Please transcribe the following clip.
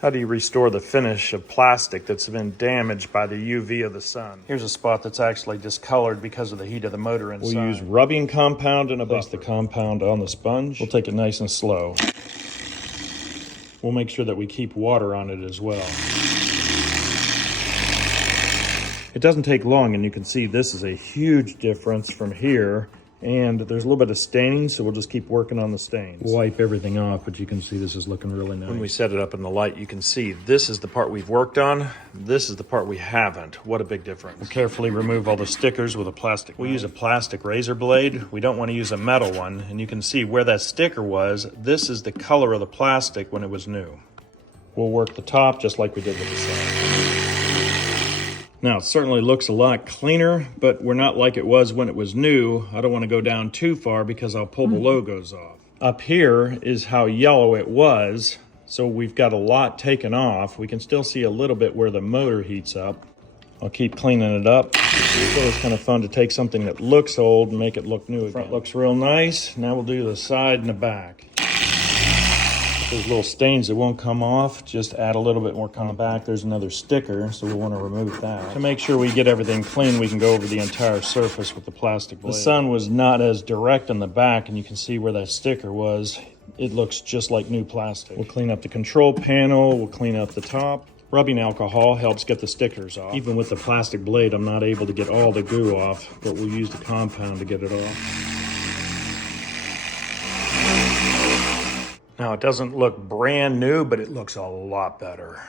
How do you restore the finish of plastic that's been damaged by the UV of the sun? Here's a spot that's actually discolored because of the heat of the motor inside. We'll use rubbing compound and place the compound on the sponge. We'll take it nice and slow. We'll make sure that we keep water on it as well. It doesn't take long, and you can see this is a huge difference from here. And there's a little bit of staining, so we'll just keep working on the stains. We'll wipe everything off, but you can see this is looking really nice. When we set it up in the light, you can see this is the part we've worked on. This is the part we haven't. What a big difference. We'll carefully remove all the stickers with a plastic. We'll use a plastic razor blade. We don't want to use a metal one. And you can see where that sticker was. This is the color of the plastic when it was new. We'll work the top just like we did with the side. Now, it certainly looks a lot cleaner, but we're not like it was when it was new. I don't want to go down too far because I'll pull the logos off. Up here is how yellow it was, so we've got a lot taken off. We can still see a little bit where the motor heats up. I'll keep cleaning it up. It's always kind of fun to take something that looks old and make it look new again. Front looks real nice. Now we'll do the side and the back. There's little stains that won't come off. Just add a little bit more on the back. There's another sticker, so we'll want to remove that. To make sure we get everything clean, we can go over the entire surface with the plastic blade. The sun was not as direct in the back, and you can see where that sticker was. It looks just like new plastic. We'll clean up the control panel. We'll clean up the top. Rubbing alcohol helps get the stickers off. Even with the plastic blade, I'm not able to get all the goo off, but we'll use the compound to get it off. Now, it doesn't look brand new, but it looks a lot better.